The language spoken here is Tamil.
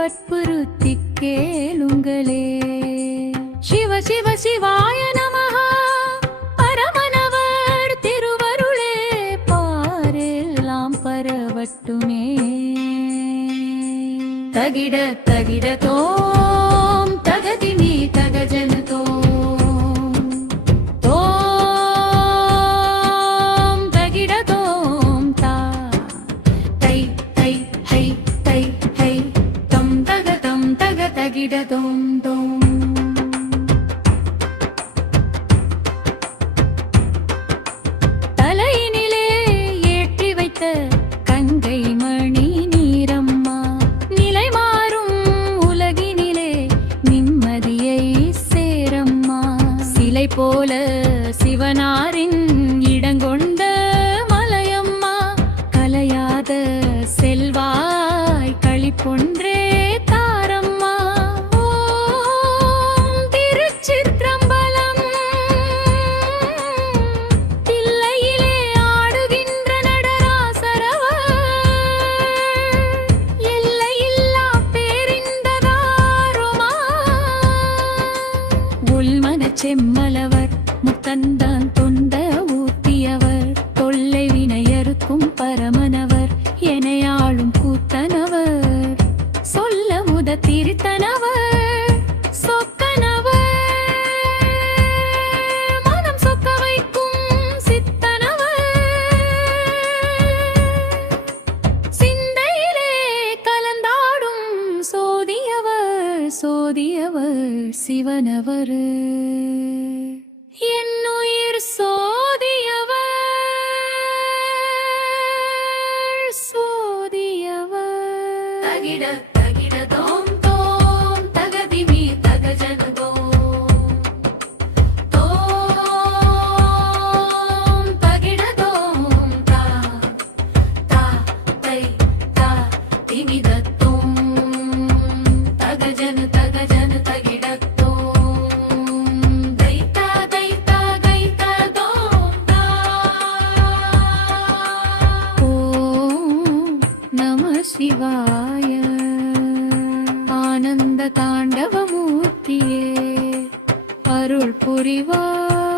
வற்புறுத்தி கேளுங்களே. சிவ சிவ சிவாய நமஹ பரமனவர் திருவருளே பாரெல்லாம் பரவட்டுமே. தகிட தகிட தோம் தகதிமி தகஜன தோம் தோம் தகிட தோம் தா தை தை ஹை தை ஹை தம் தக தகிட தோம் தோம். தலையினிலே ஏற்றி வைத்த கங்கை மணி நீரம்மா நிலை மாறும் உலகினிலே நிம்மதியை சேரம்மா. சிலை போல சிவனாரின் இடங்கொண்ட மலையம்மா கலையாத செல்வாய் களிப்பொன்றே தாரம்மா. ஓம் திருச்சிற்றம்பலம். தில்லையிலே ஆடுகின்ற நடராசரவர் எல்லையில்லா பேரின்பதாருமா. உள்மனச் செம்மலவர் முத்தந்தான் தொண்ட ஊத்தியவர் தொல்லை வினையறுக்கும் பரமனவர் எனையாளும் கூத்தனவர் சொல்ல முத திரித்தனவர் சொக்கனவர் மனம் சொக்க வைக்கும் சித்தனவர் சிந்தையிலே கலந்தாடும் சோதியவர் சோதியவர் சிவனவர் என்னுயிர் சோதியவர் சோதியவர். தகிட தகிட தோம் தோம் தகதிமி தகஜன தோம் தோம் தகிட தோம் தா தா தை தா திமித தோம் தகஜன தகஜன தகிட தோம் தை தா கை தா தோம் தா. ஓம் நம சிவாய. ஆனந்த தாண்டவமூர்த்தியே அருள் புரிவாய்.